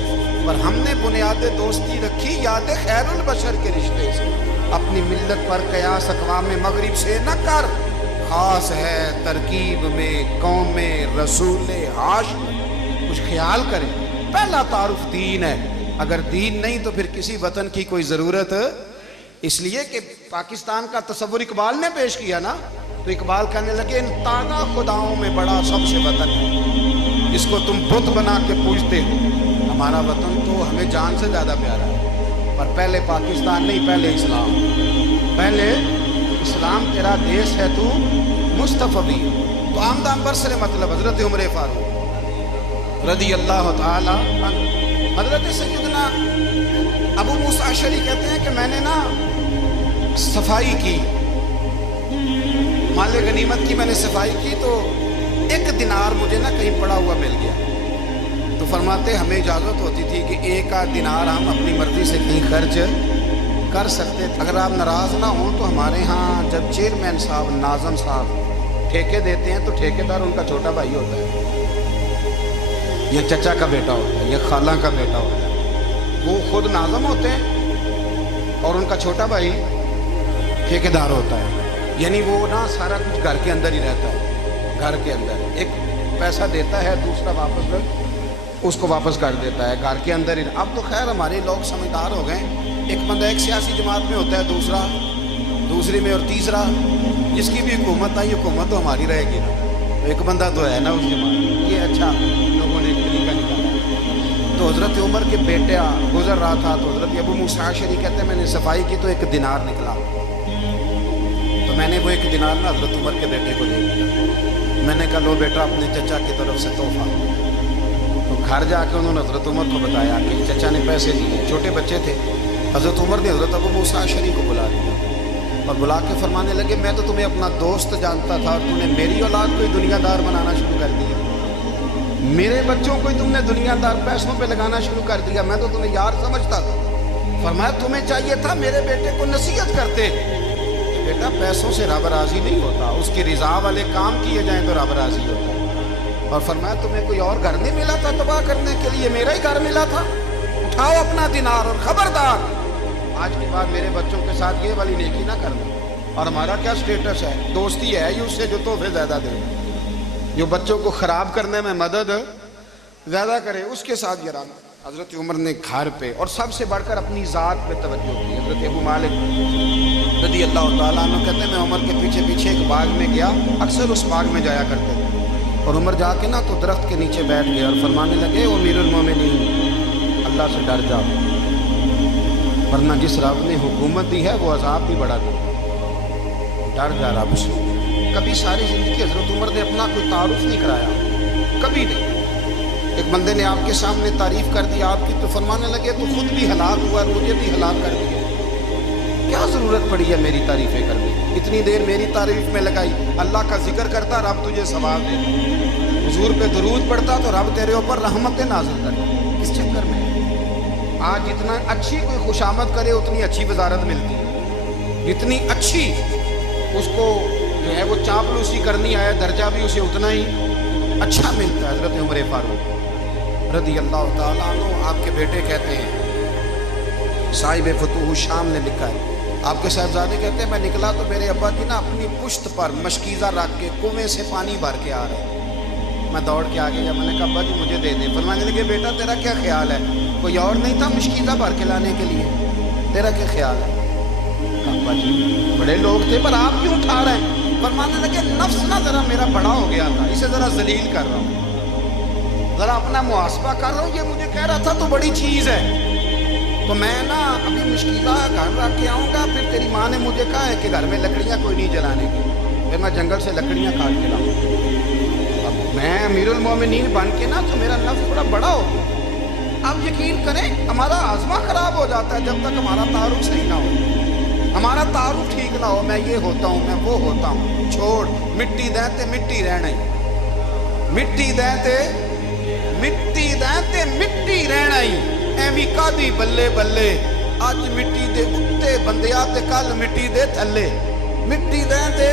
पर हमने बुनियाद दोस्ती रखी याद खैरुल बशर के रिश्ते से। अपनी मिल्लत पर कयास अक़वाम मगरिब से न कर, खास है तरकीब में कौम रसूल हाशिम। कुछ ख्याल करें, पहला तारुफ दीन है, अगर दीन नहीं तो फिर किसी वतन की कोई ज़रूरत। इसलिए कि पाकिस्तान का तस्वुर इकबाल ने पेश किया ना, तो इकबाल कहने लगे इन ताज़ा खुदाओं में बड़ा सबसे वतन है, इसको तुम बुत बना के पूजते हो। हमारा वतन तो हमें जान से ज़्यादा प्यारा है, पर पहले पाकिस्तान नहीं, पहले इस्लाम। पहले इस्लाम तेरा देश है, तू मुस्तफ़वी। तो आमदाम बरसरे मतलब हज़रत उमर फारूक रज़ी अल्लाह ताला अन्हु। हज़रत सैयदना अबू मूसा अशअरी कहते हैं कि मैंने ना सफाई की, माले गनीमत की मैंने सफाई की, तो एक दिनार मुझे ना कहीं पड़ा हुआ मिल गया। तो फरमाते हमें इजाज़त होती थी कि एक आध दिनार हम अपनी मर्जी से कहीं खर्च कर सकते थे। अगर आप नाराज़ ना हो तो हमारे यहाँ जब चेयरमैन साहब नाज़म साहब ठेके देते हैं तो ठेकेदार उनका छोटा भाई होता है, ये चचा का बेटा होता है, ये खाला का बेटा होता है। वो खुद नाज़म होते हैं और उनका छोटा भाई ठेकेदार होता है। यानी वो ना सारा कुछ घर के अंदर ही रहता है, घर के अंदर एक पैसा देता है, दूसरा वापस उसको वापस कर देता है, घर के अंदर ही। अब तो खैर हमारे लोग समझदार हो गए, एक बंदा एक सियासी जमात में होता है, दूसरा दूसरी में, और तीसरा जिसकी भी हुकूमत आई हुकूमत तो हमारी रहेगी ना, तो एक बंदा तो है ना उस जमात में। ये अच्छा लोगों ने तरीका निकाला। तो हज़रत उमर के बेटा गुजर रहा था, तो हज़रत अबू मूसा अशअरी कहते हैं मैंने सफाई की तो एक दिनार निकला, तो मैंने वो एक दिनार ना हज़रत उमर के बेटे को दे दिया। मैंने कहा लो बेटा अपने चचा की तरफ से तोहफा। तो घर जाके उन्होंने हज़रत उमर को बताया कि चचा ने पैसे दिए, छोटे बच्चे थे। हज़रत उमर ने हज़रत अबू मूसा अशअरी को बुला लिया और बुला के फरमाने लगे मैं तो तुम्हें अपना दोस्त जानता था और तुमने मेरी औलाद को ही दुनियादार बनाना शुरू कर दिया, मेरे बच्चों को ही तुमने दुनियादार पैसों पे लगाना शुरू कर दिया, मैं तो तुम्हें यार समझता था। फरमाया तुम्हें चाहिए था मेरे बेटे को नसीहत करते कि बेटा पैसों से रब राज़ी नहीं होता, उसकी रिज़ा वाले काम किए जाएं तो रब राज़ी होता है। और फरमाया तुम्हें कोई और घर नहीं मिला था तबाह करने के लिए, मेरा ही घर मिला था, उठाओ अपना दिनार और खबरदार आज के बाद मेरे बच्चों के साथ ये वाली नेकी ना करना। और हमारा क्या स्टेटस है, दोस्ती है ही उससे जो तोहफे ज़्यादा दे, जो बच्चों को ख़राब करने में मदद ज़्यादा करे, उसके साथ गिराना। हज़रत उमर ने घर पे और सबसे बढ़कर अपनी ज़ात पे तवज्जो की। हज़रत अबू मालिक रज़ी अल्लाह ताला अन्हु कहते हैं मैं उमर के पीछे पीछे एक बाग में गया, अक्सर उस बाग में जाया करते थे। और उमर जाके ना तो दरख्त के नीचे बैठ गए और फरमाने लगे ओ अमीरुल मोमिनीन अल्लाह से डर जाओ, वरना जिस रब ने हुकूमत दी है वो अजाब भी बड़ा दे, डर जा रब से। कभी सारी ज़िंदगी हज़रत उमर ने अपना कोई तारुफ नहीं कराया, कभी नहीं। एक बंदे ने आपके सामने तारीफ़ कर दी आपकी तो फरमाने लगे तो खुद भी हलाक हुआ और मुझे भी हलाक कर दिया, क्या ज़रूरत पड़ी है मेरी तारीफ़ें करने, इतनी देर मेरी तारीफ़ में लगाई। अल्लाह का जिक्र करता रब तुझे सवाब देता, हुजूर पे दुरूद पढ़ता तो रब तेरे ऊपर रहमतें नाज़िल करता। इस चक्कर में आज जितना अच्छी कोई खुशामद करे उतनी अच्छी वजारत मिलती है, जितनी अच्छी उसको जो है वो चापलूसी करनी आया दर्जा भी उसे उतना ही अच्छा मिलता है। हज़रत उमर फारूक रज़ी अल्लाह ताला अन्हु आपके बेटे कहते हैं, साहिब फतूह शाम ने लिखा है آپ کے صاحبزادے کہتے ہیں میں نکلا تو میرے ابا جی نا اپنی پشت پر مشکیزہ رکھ کے کنویں سے پانی بھر کے آ رہے ہیں۔ میں دوڑ کے آگے گیا، میں نے کہا ابا جی مجھے دے دیں۔ فرمانے لگے بیٹا تیرا کیا خیال ہے، کوئی اور نہیں تھا مشکیزہ بھر کے لانے کے لیے، تیرا کیا خیال ہے؟ ابا جی بڑے لوگ تھے پر آپ کیوں اٹھا رہے ہیں؟ فرمانے لگے نفس نا ذرا میرا بڑا ہو گیا تھا، اسے ذرا ذلیل کر رہا ہوں، ذرا اپنا محاسبہ کر رہا ہوں۔ یہ مجھے کہہ رہا تھا تو بڑی چیز ہے، تو میں نا ابھی مشکلہ گھر رکھ کے آؤں گا، پھر تیری ماں نے مجھے کہا ہے کہ گھر میں لکڑیاں کوئی نہیں جلانے کی، پھر میں جنگل سے لکڑیاں کاٹ کے لاؤں۔ اب میں امیر المومنین بن کے نا تو میرا نفس بڑا بڑا ہو گیا۔ اب یقین کریں ہمارا آزما خراب ہو جاتا ہے جب تک ہمارا تعارف صحیح نہ ہو، ہمارا تعارف ٹھیک نہ ہو، میں یہ ہوتا ہوں میں وہ ہوتا ہوں۔ چھوڑ مٹی دیں تے مٹی رہنا ہی، مٹی دیں تے مٹی دیں تے مٹی رہنا ہی، ایویں کادی بلے بلے، اج مٹی دے اتے بندیا تے کل مٹی دے تھلے، مٹی دیں تے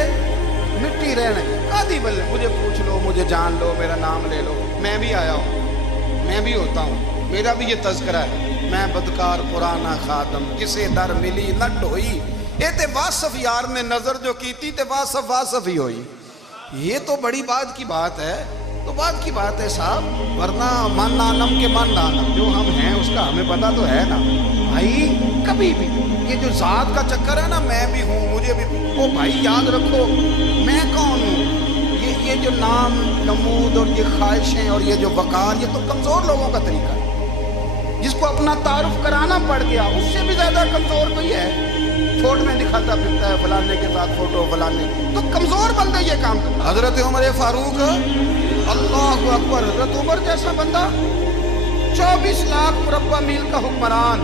مٹی رہنا ہی، کادی بلے۔ مجھے پوچھ لو، مجھے جان لو، میرا نام لے لو، میں بھی آیا ہوں، میں بھی ہوتا ہوں، میرا بھی یہ تذکرہ ہے، میں بدکار پرانا خادم، کسے در ملی نہ ڈھوئی، اے تے واصف یار نے نظر جو کی تھی تے واصف واصف ہی ہوئی۔ یہ تو بڑی بات کی بات ہے، تو بات کی بات ہے صاحب، ورنہ من نانم کے من نانم، جو ہم ہیں اس کا ہمیں پتہ تو ہے نا بھائی۔ کبھی بھی یہ جو ذات کا چکر ہے نا، میں بھی ہوں مجھے بھی، او بھائی یاد رکھو میں کون ہوں۔ یہ جو نام نمود اور یہ خواہشیں اور یہ جو وقار، یہ تو کمزور لوگوں کا طریقہ ہے، جس کو اپنا تعارف کرانا پڑ گیا اس سے بھی زیادہ کمزور کوئی ہے۔ فوٹو میں دکھاتا پھرتا ہے فلانے کے ساتھ فوٹو، فلانے، تو کمزور بندے یہ کام کرتا۔ حضرت عمر فاروق، اللہ اکبر، حضرت عمر جیسا بندہ 24 لاکھ مربع میل کا حکمران،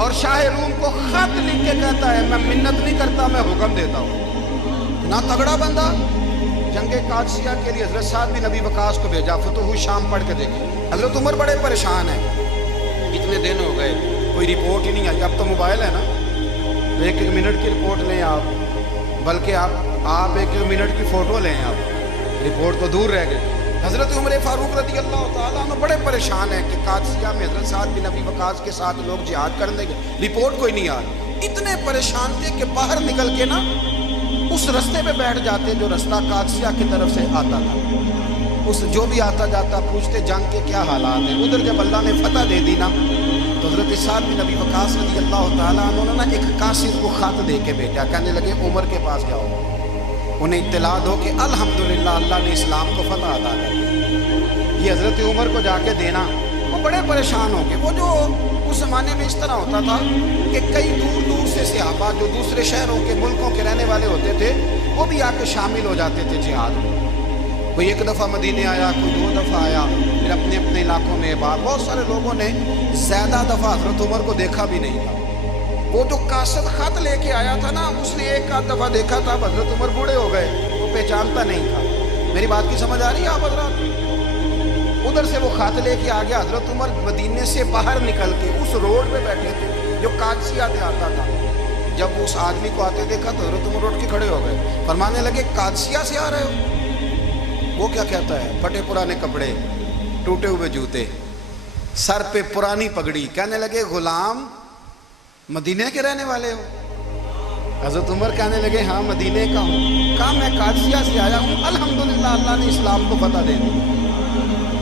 اور شاہ روم کو خط لکھ کے کہتا ہے میں منت نہیں کرتا میں حکم دیتا ہوں۔ نہ تگڑا بندہ، جنگ قادسیہ کے لیے حضرت سعد بن ابی وقاص کو بھیجا، فتوح الشام پڑھ کے دیکھیں۔ حضرت عمر بڑے پریشان ہیں، اتنے دن ہو گئے کوئی رپورٹ ہی نہیں آئی۔ اب تو موبائل ہے نا، ایک ایک منٹ کی رپورٹ لیں آپ، بلکہ آپ ایک ایک منٹ کی فوٹو لیں، آپ رپورٹ تو دور رہ گئے۔ حضرت عمر فاروق رضی اللہ تعالیٰ عنہ بڑے پریشان ہیں کہ قادسیہ میں حضرت سعد بن ابی وقاص کے ساتھ لوگ جہاد کرنے گئے، رپورٹ کوئی نہیں آ رہی۔ اتنے پریشان تھے کہ باہر نکل کے نا اس رستے پہ بیٹھ جاتے جو رستہ قادسیہ کی طرف سے آتا تھا، اس جو بھی آتا جاتا پوچھتے جنگ کے کیا حالات ہیں۔ ادھر جب اللہ نے فتح دے دی نا تو حضرت سعد بن ابی وقاص رضی اللہ تعالیٰ عنہ نے نا ایک قاصد کو خط دے کے بھیجا، کہنے لگے عمر کے پاس جاؤ، انہیں اطلاع دو کہ الحمدللہ اللہ نے اسلام کو فتح عطا کر دی۔ یہ حضرت عمر کو جا کے دینا، وہ بڑے پریشان ہو گئے۔ وہ جو اس زمانے میں اس طرح ہوتا تھا کہ کئی دور دور سے صحابہ جو دوسرے شہروں کے ملکوں کے رہنے والے ہوتے تھے وہ بھی آ کے شامل ہو جاتے تھے جہاد میں۔ کوئی ایک دفعہ مدینے آیا، کوئی 2 دفعہ آیا، پھر اپنے اپنے علاقوں میں بہت سارے لوگوں نے زیادہ دفعہ حضرت عمر کو دیکھا بھی نہیں تھا۔ وہ جو قاصد خط لے کے آیا تھا نا، اس نے ایک آدھ دفعہ دیکھا تھا، حضرت عمر بوڑھے ہو گئے، وہ پہچانتا نہیں تھا۔ میری بات کی سمجھ آ رہی ہے آپ حضرات؟ ادھر سے وہ خط لے کے آ گیا، حضرت عمر مدینے سے باہر نکل کے اس روڈ پہ بیٹھے تھے جو قادسیہ سے آتا تھا۔ جب اس آدمی کو آتے دیکھا تو حضرت عمر اٹھ کے کھڑے ہو گئے، فرمانے لگے قادسیہ سے آ رہے ہو؟ وہ کیا کہتا ہے؟ پھٹے پرانے کپڑے، ٹوٹے ہوئے جوتے، سر پہ پرانی پگڑی، کہنے لگے غلام مدینے کے رہنے والے ہو؟ حضرت عمر کہنے لگے ہاں مدینے کا ہوں۔ کہا میں قادسیہ سے آیا ہوں، الحمدللہ اللہ نے اسلام کو فتح دے دی،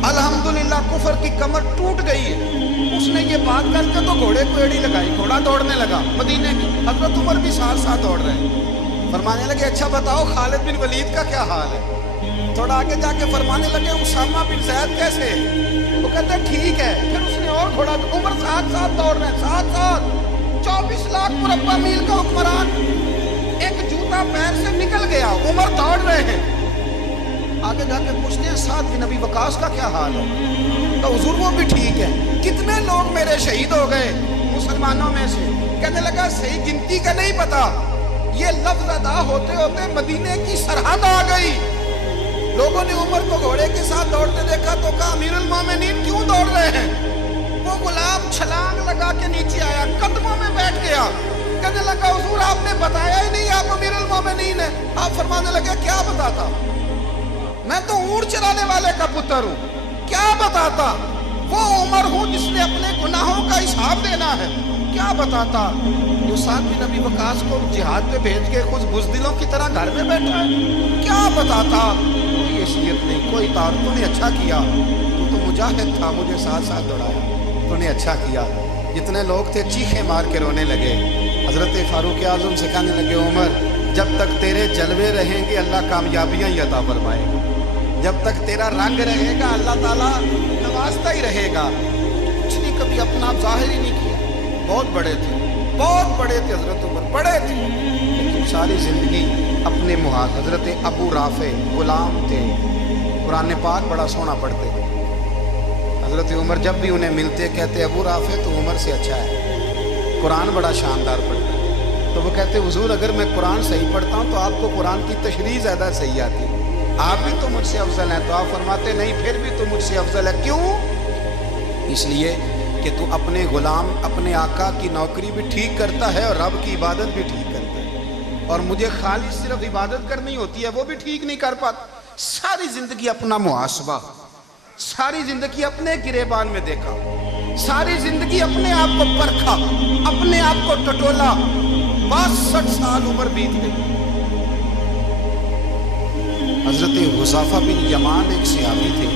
الحمدللہ کفر کی کمر ٹوٹ گئی ہے۔ اس نے یہ بات کر کے تو گھوڑے کو ایڑی لگائی، گھوڑا دوڑنے لگا مدینے کی، حضرت عمر بھی ساتھ ساتھ دوڑ رہے ہیں۔ فرمانے لگے اچھا بتاؤ خالد بن ولید کا کیا حال ہے؟ تھوڑا آگے جا کے فرمانے لگے اسامہ بن زید کیسے؟ وہ کہتے ہیں ٹھیک ہے۔ پھر اس نے اور گھوڑا، عمر ساتھ ساتھ دوڑ رہے ہیں، ساتھ ساتھ 24 لاکھ مربع میل کا حکمران، ایک جوتا پیر سے نکل گیا، عمر دوڑ رہے ہیں۔ آگے جا کے پوچھتے ہیں سعد بن ابی وقاص کا کیا حال ہے؟ تو حضور وہ بھی ٹھیک ہے۔ کتنے لوگ میرے شہید ہو گئے مسلمانوں میں سے؟ کہنے لگا صحیح گنتی کا نہیں پتا، یہ لفظ ادا ہوتے ہوتے مدینے کی سرحد آ گئی۔ لوگوں نے عمر کو گھوڑے کے ساتھ دوڑتے دیکھا تو کہا امیر المومنین کیوں دوڑ رہے ہیں؟ وہ غلام چھلانگ لگا کے نیچے آیا، قدموں میں بیٹھ گیا، کہنے لگا حضور آپ نے بتایا ہی نہیں آپ امیر المومنین ہیں۔ آپ فرمانے لگے کیا بتاتا؟ میں تو اونٹ چلانے والے کا پتر ہوں، کیا بتاتا؟ وہ عمر ہوں جس نے اپنے گناہوں کا حساب دینا ہے، کیا بتاتا؟ جو साथ बिन अबी वकास को जिहाद पे भेज के खुद बुज़दिलों की तरह घर में बैठा है? क्या बताता? कोई हैसियत नहीं, कोई तार। तूने अच्छा किया, तू तो मुजाहिद था, मुझे साथ साथ दौड़ाया, तूने अच्छा किया। जितने लोग थे चीखे मार के रोने लगे। हज़रत फारूक आज़म से कहने लगे, उमर जब तक तेरे जलवे रहेंगे अल्लाह कामयाबियाँ ही अता फरमाएगा, जब तक तेरा रंग रहेगा अल्लाह ताला नवाजता ही रहेगा। कुछ नहीं, कभी अपना आप जाहिर ही नहीं किया। बहुत बड़े थे, बहुत बड़े थे हज़रत उमर, बड़े थे, लेकिन सारी ज़िंदगी अपने मुहाज। हज़रत अबू राफ़े गुलाम थे, कुरान पाक बड़ा सोना पढ़ते थे। हज़रत उमर जब भी उन्हें मिलते कहते अबू राफ़े तो उमर से अच्छा है, कुरान बड़ा शानदार पढ़ता है। तो वो कहते हुजूर अगर मैं कुरान सही पढ़ता हूँ तो आपको कुरान की तशरीह ज़्यादा सही आती है, आप भी तो मुझसे अफजल हैं। तो आप फरमाते नहीं, फिर भी तो मुझसे अफजल है। क्यों? इसलिए कि तू अपने गुलाम अपने आका की नौकरी भी ठीक करता है और रब की इबादत भी ठीक करता है, और मुझे खाली सिर्फ इबादत करनी होती है वो भी ठीक नहीं कर पाता। सारी जिंदगी अपना मुहासबा, सारी जिंदगी अपने गिरेबान में देखा, सारी जिंदगी अपने आप को परखा, अपने आप को टटोला। 62 साल उम्र बीत गई। हज़रत हुज़ैफ़ा बिन यमान एक सहाबी थे,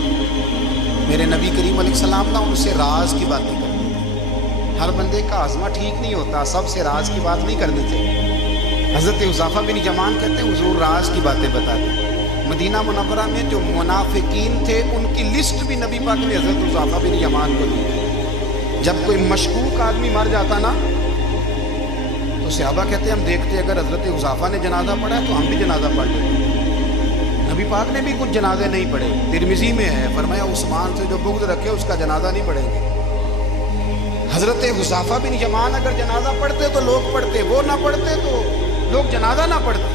मेरे नबी करीम अलैहिस्सलाम ना उनसे राज की बातें करते थे। हर बंदे का आज़मा ठीक नहीं होता, सबसे राज की बात नहीं करनी चाहिए। हज़रत हुज़ैफ़ा बिन यमान कहते हैं हुज़ूर राज की बातें बताते। मदीना मुनव्वरा में जो मुनाफिकीन थे उनकी लिस्ट भी नबी पाक ने हज़रत हुज़ैफ़ा बिन यमान को दी। जब कोई मशकूक आदमी मर जाता ना तो सहाबा कहते हम देखते अगर हज़रत हुज़ैफ़ा ने जनाजा पढ़ा है तो हम भी जनाजा पढ़ लेते। नबी पाक ने भी कुछ जनाजे नहीं पढ़े, तिरमिज़ी में है, फरमाया उस्मान से जो बुग़्ज़ रखे उसका जनाजा नहीं पढ़ेंगे। हज़रत हुज़ैफ़ा बिन यमान अगर जनाजा पढ़ते तो लोग पढ़ते, वो ना पढ़ते तो लोग जनाजा ना पढ़ते।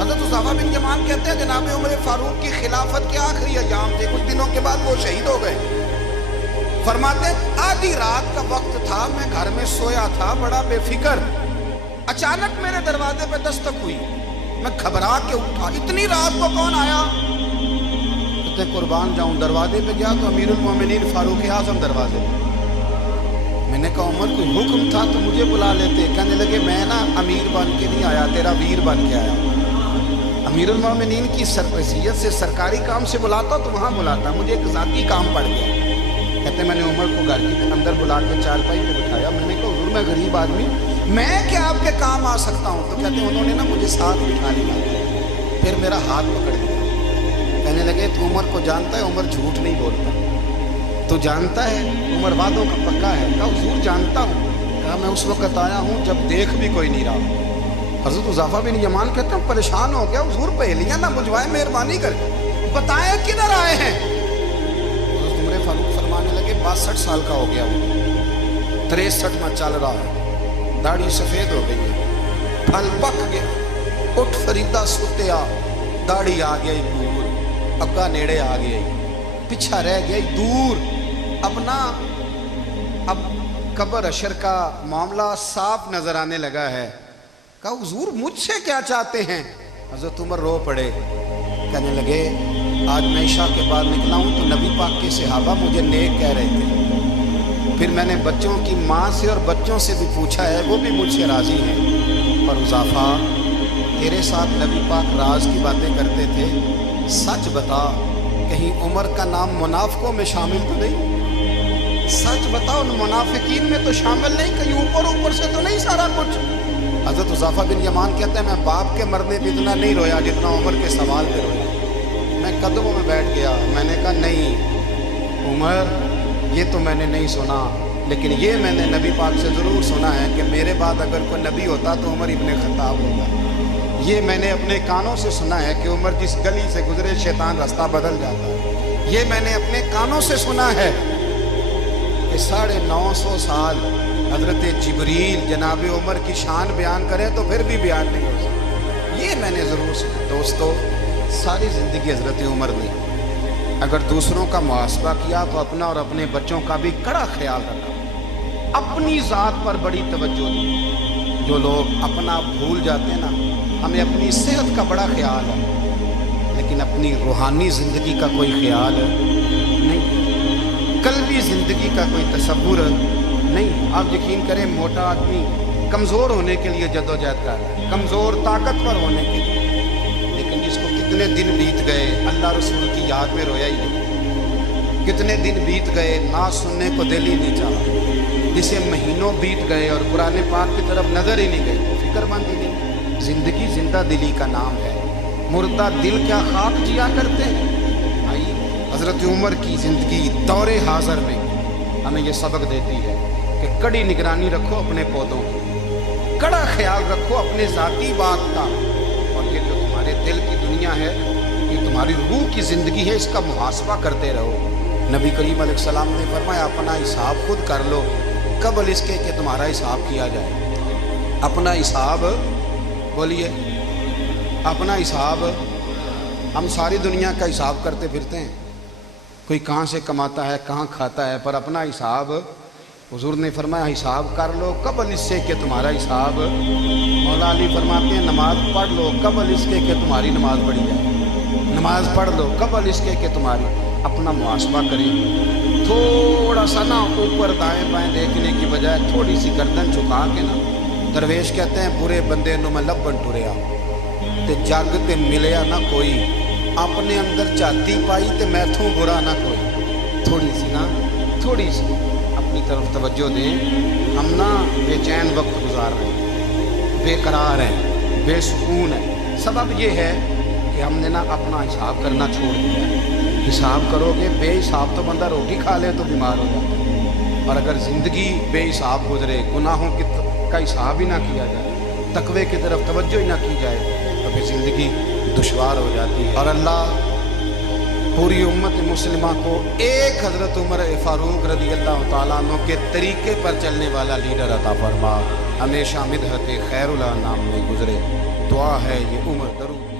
हज़रत हुज़ैफ़ा बिन यमान कहते हैं जनाब उमर फारूक की खिलाफत के आखिरी अय्याम थे, कुछ दिनों के बाद वो शहीद हो गए। फरमाते आधी रात का वक्त था, मैं घर में सोया था बड़ा बेफिक्र, अचानक मेरे दरवाजे पे दस्तक हुई, मैं घबरा के उठा, इतनी रात को कौन आया? कहते कुर्बान जाऊं, दरवाजे पे गया तो अमीरुल मोमिनीन फारूक आज़म दरवाजे पे। मैंने कहा उमर कोई हुक्म था तो मुझे बुला लेते। कहने लगे मैं ना अमीर बन के नहीं आया, तेरा वीर बन के आया। अमीरुल मोमिनीन की सरपैसियत से सरकारी काम से बुलाता तो वहाँ बुलाता, मुझे एक ज़ाती काम पड़ गया। कहते मैंने उमर को घर के अंदर बुला के चारपाई पे बिठाया। मैंने कहा हुजूर मैं गरीब आदमी, मैं क्या आपके काम आ सकता हूँ? तो कहते उन्होंने ना मुझे साथ बिठा लिया, फिर मेरा हाथ पकड़ लिया। कहने लगे तू उमर को जानता है? उमर झूठ नहीं बोलता। तो जानता है? उमर वादों का पक्का है। कहा हुजूर जानता हूँ। कहा मैं उस वक्त आया हूँ जब देख भी कोई नहीं रहा। हज़रत हुज़ैफ़ा बिन यमान कहते हैं परेशान हो गया, हुजूर पहेलियाँ ना बुझवाए, मेहरबानी करके बताएं किधर आए हैं। उमर फारूक फरमाने लगे 62 साल का हो गया हूँ, 63 में चल रहा है, दाढ़ी सफ़ेद हो गई है, फल पक गया, उठ फरीदा सुत्या, दाढ़ी आ गई दूर, अग्गा नेड़े आ गई, पिछा रह गई दूर। अपना अब कब्र अशर का मामला साफ नजर आने लगा है। कहा हुजूर मुझसे क्या चाहते हैं? हज़रत उमर रो पड़े, कहने लगे आज मैं इशा के बाद निकला हूँ तो नबी पाक के सहाबा मुझे नेक कह रहे थे, फिर मैंने बच्चों की माँ से और बच्चों से भी पूछा है, वो भी मुझसे राज़ी हैं। पर हुज़ैफ़ा तेरे साथ नबी पाक राज की बातें करते थे, सच बता कहीं उमर का नाम मुनाफिकों में शामिल तो नहीं? सच बताओ, उन मुनाफिकीन में तो शामिल नहीं, कहीं ऊपर ऊपर से तो नहीं सारा कुछ? हज़रत हुज़ैफ़ा बिन यमान कहते हैं मैं बाप के मरने पे इतना नहीं रोया जितना उमर के सवाल पे रोया। मैं कदमों में बैठ गया, मैंने कहा नहीं उमर ये तो मैंने नहीं सुना, लेकिन ये मैंने नबी पाक से ज़रूर सुना है कि मेरे बाद अगर कोई नबी होता तो उमर इब्ने खत्ताब होगा। ये मैंने अपने कानों से सुना है कि उमर जिस गली से गुजरे शैतान रास्ता बदल जाता है। ये मैंने अपने कानों से सुना है कि 950 साल हज़रत जिब्रील जनाब उमर की शान बयान करें तो फिर भी बयान नहीं हो सकता। ये मैंने ज़रूर सुना। दोस्तों सारी ज़िंदगी हज़रत उमर ने अगर दूसरों का मुहासबा किया तो अपना और अपने बच्चों का भी कड़ा ख्याल रखा, अपनी ज़ात पर बड़ी तवज्जो दी। जो लोग अपना भूल जाते हैं ना, हमें अपनी सेहत का बड़ा ख्याल है लेकिन अपनी रूहानी ज़िंदगी का कोई ख्याल नहीं, कल्बी ज़िंदगी का कोई तसव्वुर नहीं। आप यकीन करें मोटा आदमी कमज़ोर होने के लिए जद्दोजहद कर रहा है, कमज़ोर ताकतवर होने के लिए। लेकिन जिसको कितने दिन बीत गए अल्लाह रसूल की याद में रोया ही नहीं, कितने दिन बीत गए ना सुनने को दिल ही नहीं चाहा, जिसे महीनों बीत गए और कुरान पाक की तरफ नज़र ही नहीं गई, वो फिक्रमंद ही नहीं। ज़िंदगी जिंदा दिली का नाम है, मुर्दा दिल क्या खाक जिया करते हैं। भाई हज़रत उमर की ज़िंदगी दौरे हाज़र में हमें ये सबक देती है कि कड़ी निगरानी रखो अपने पौधों की, कड़ा ख्याल रखो अपने ज़ाती बात का, और ये जो तुम्हारे दिल की दुनिया है, ये तुम्हारी रूह की ज़िंदगी है, इसका मुहासबा करते रहो। नबी करीम अलैहिस्सलाम ने फरमाया अपना हिसाब खुद कर लो कबल इसके कि तुम्हारा हिसाब किया जाए। अपना हिसाब, बोलिए अपना हिसाब। हम सारी दुनिया का हिसाब करते फिरते हैं, कोई कहाँ से कमाता है कहाँ खाता है, पर अपना हिसाब हुजूर ने फरमाया हिसाब कर लो कबल इससे कि तुम्हारा हिसाब। मौला अली फरमाते हैं नमाज पढ़ लो कबल इसके कि तुम्हारी नमाज पढ़ी जाए, नमाज पढ़ लो कबल इसके कि तुम्हारी। अपना मुहासबा करें, थोड़ा सा ना ऊपर दाएं बाएं देखने की बजाय थोड़ी सी गर्दन झुका के ना। दरवेश कहते हैं बुरे बंदे नु मैं लभन टुरिया ते जग ते मिलिया ना कोई, अपने अंदर झाती पाई ते मैथों बुरा ना कोई। थोड़ी सी ना, थोड़ी सी अपनी तरफ तवज्जो दें। हम ना बेचैन वक्त गुजार रहे हैं, बेकरार हैं, बेसुकून है। सबब ये है कि हमने ना अपना हिसाब करना छोड़ दिया है। हिसाब करोगे, बेहिसाब तो बंदा रोटी खा ले तो बीमार हो जाता है, और अगर ज़िंदगी बेहिसाब गुजरे, गुनाहों का हिसाब ही ना किया जाए, तकवे की तरफ तवज्जो ही ना की जाए, तो फिर ज़िंदगी दुश्वार हो जाती है। और अल्लाह पूरी उम्मत मुस्लिमा को एक हज़रत उमर फ़ारूक रज़ी अल्लाह तआला अन्हु के तरीके पर चलने वाला लीडर अता फरमा, हमेशा मिदहत खैरुल अनाम में गुजरे। दुआ है ये उम्र दरूद।